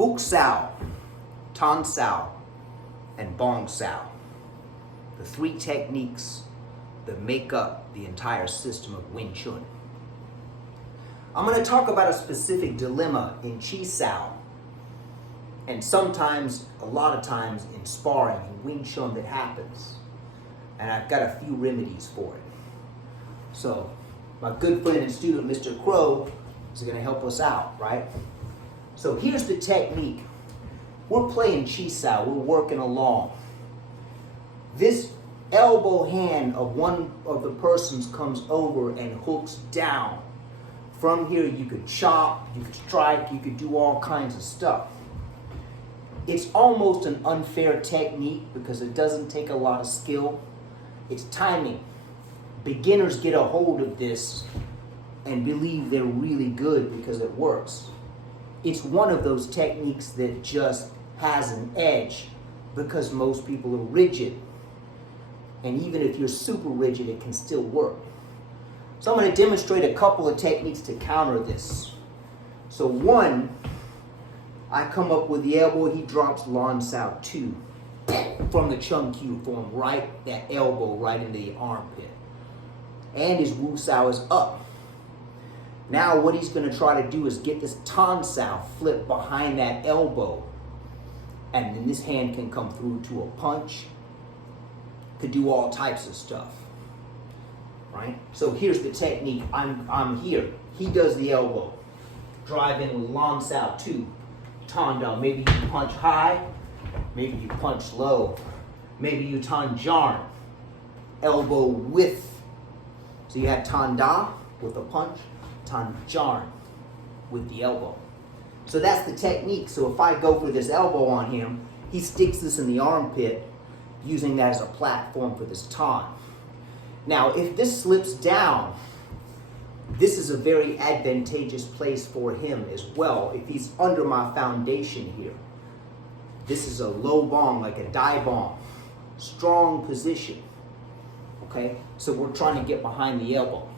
Fuk Sao, Tan Sao, and Bong Sao. The three techniques that make up the entire system of Wing Chun. I'm going to talk about a specific dilemma in Chi Sao, and sometimes, a lot of times in sparring in Wing Chun that happens. And I've got a few remedies for it. So, my good friend and student, Mr. Crow, is going to help us out, right? So here's the technique. We're playing Chi Sao, we're working along. This elbow hand of one of the persons comes over and hooks down. From here you could chop, you could strike, you could do all kinds of stuff. It's almost an unfair technique because it doesn't take a lot of skill. It's timing. Beginners get a hold of this and believe they're really good because it works. It's one of those techniques that just has an edge because most people are rigid. And even if you're super rigid, it can still work. So I'm going to demonstrate a couple of techniques to counter this. So one, I come up with the elbow, he drops Lan Sao 2 from the Chum Kiu form, right, that elbow right into the armpit. And his Wu Sao is up. Now what he's going to try to do is get this Tan Sao flipped behind that elbow. And then this hand can come through to a punch. Could do all types of stuff. Right? So here's the technique. I'm here. He does the elbow. Drive in with Lan Sao 2. Tan down. Maybe you punch high. Maybe you punch low. Maybe you tan jarn. Elbow width. So you have tan da with a punch. Tan jarn with the elbow. So that's the technique. So if I go for this elbow on him, he sticks this in the armpit, using that as a platform for this tan. Now, if this slips down, this is a very advantageous place for him as well. If he's under my foundation here, this is a low bong, like a dai bong. Strong position. Okay? So we're trying to get behind the elbow.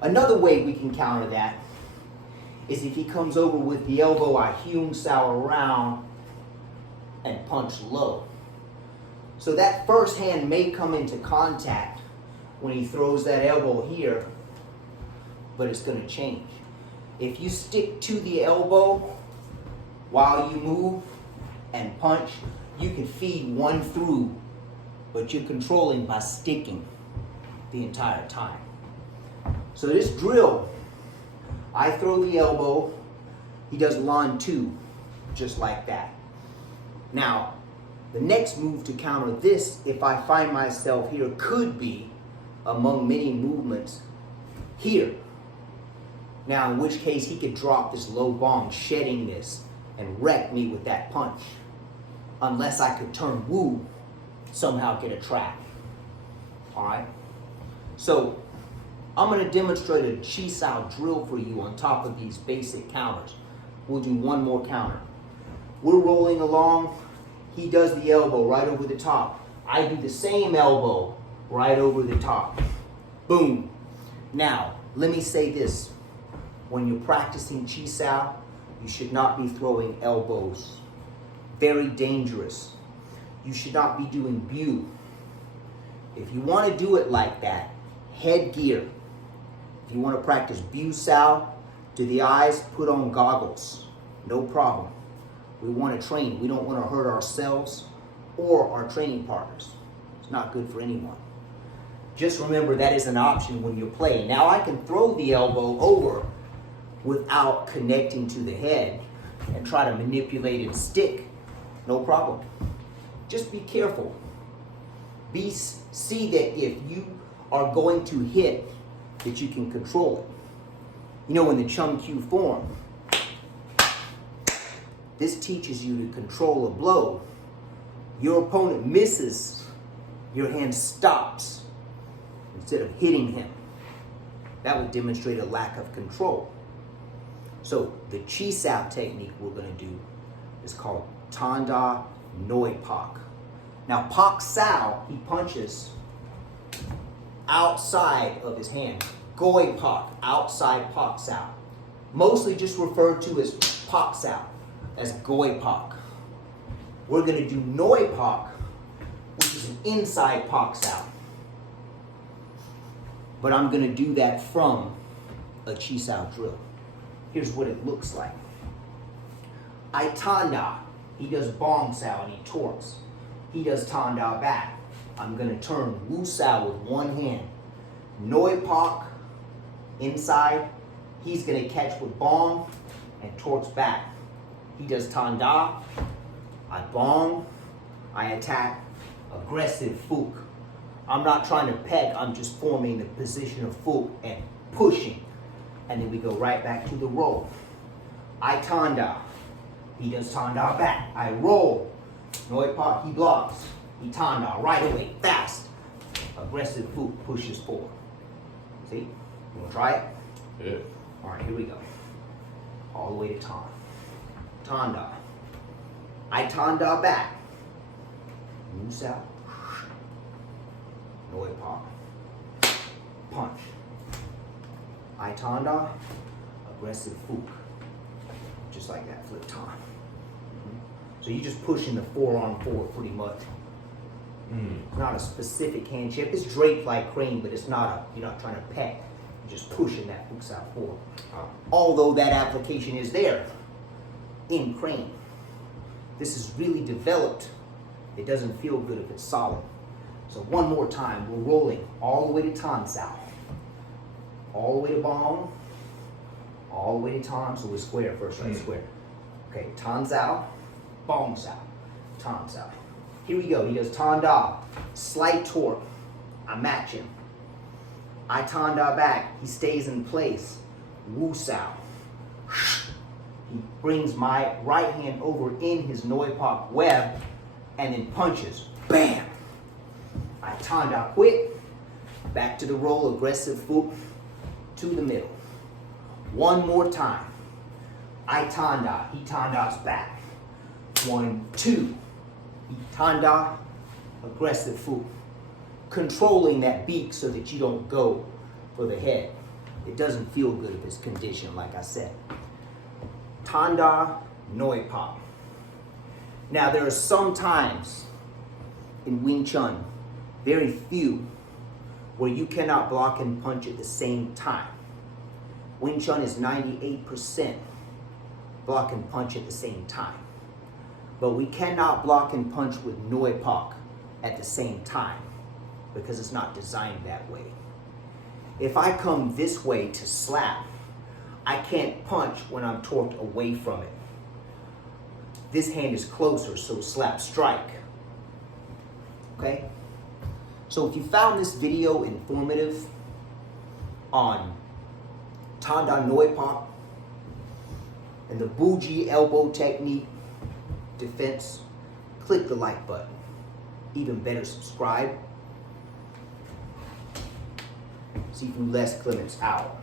Another way we can counter that is if he comes over with the elbow, I Hyung Sao around and punch low. So that first hand may come into contact when he throws that elbow here, but it's going to change. If you stick to the elbow while you move and punch, you can feed one through, but you're controlling by sticking the entire time. So this drill, I throw the elbow, he does Lan 2, just like that. Now, the next move to counter this, if I find myself here, could be, among many movements, here. Now, in which case he could drop this low bong, shedding this, and wreck me with that punch. Unless I could turn Wu, somehow get a trap. Alright? So, I'm going to demonstrate a Chi Sao drill for you on top of these basic counters. We'll do one more counter. We're rolling along. He does the elbow right over the top. I do the same elbow right over the top. Boom. Now, let me say this. When you're practicing Chi Sao, you should not be throwing elbows. Very dangerous. You should not be doing Biu. If you want to do it like that, headgear. If you want to practice Biu Sao, to the eyes, put on goggles. No problem. We want to train. We don't want to hurt ourselves or our training partners. It's not good for anyone. Just remember that is an option when you're playing. Now I can throw the elbow over without connecting to the head and try to manipulate and stick. No problem. Just be careful. See that if you are going to hit, that you can control it. You know, in the Chum Kiu form, this teaches you to control a blow. Your opponent misses, your hand stops instead of hitting him. That would demonstrate a lack of control. So the Chi Sao technique we're going to do is called Tanda Noi Pak. Now Pak Sao, he punches outside of his hand. Goi Pak, outside Pak Sao. Mostly just referred to as Pak Sao. That's Goi Pak. We're gonna do Noi Pak, which is an inside Pak Sao. But I'm gonna do that from a Chi Sao drill. Here's what it looks like. I Tanda, he does Bong Sao and he torques. He does Tanda back. I'm gonna turn Wu Sao with one hand. Noi Pak, inside, he's gonna catch with Bong and torques back. He does Tanda, I Bong, I attack, aggressive Fook. I'm not trying to peg, I'm just forming the position of Fook and pushing. And then we go right back to the roll. I Tanda, he does Tanda back. I roll, Noi Pak, he blocks. He Tanda right away, fast. Aggressive Fook pushes forward. See? You wanna try it? Yeah. All right, here we go. All the way to Tan. Tanda. I Tanda back. Wu Sao. Noi Pak. Punch. I Tanda. Aggressive Fook. Just like that, flip Tan. So you're just pushing the forearm forward pretty much. It's not a specific hand chip. It's draped like crane, but it's not you're not trying to peck. You're just pushing that Fook Sao forward. Although that application is there in crane. This is really developed. It doesn't feel good if it's solid. So one more time, we're rolling all the way to Tan Sao. All the way to Bong. All the way to Tan. So we're square first, right? Square. Okay, Tan Sao, Bong Sao, Tan Sao. Here we go. He does Tanda, slight torque. I match him. I Tanda back. He stays in place. Wu Sao. He brings my right hand over in his Noi Pak web and then punches. Bam! I Tanda quick. Back to the roll. Aggressive Fook to the middle. One more time. I Tanda. He Tanda's back. 1, 2. He Tanda. Aggressive Fook. Controlling that beak so that you don't go for the head. It doesn't feel good if it's conditioned, like I said. Tanda, Noi Pak. Now there are some times in Wing Chun, very few, where you cannot block and punch at the same time. Wing Chun is 98% block and punch at the same time. But we cannot block and punch with Noi Pak at the same time because it's not designed that way. If I come this way to slap, I can't punch when I'm torqued away from it. This hand is closer, so slap strike. Okay? So if you found this video informative on Tanda Noi Pak and the Biu Jee elbow technique defense, click the like button. Even better, subscribe. Sifu Les Clements out.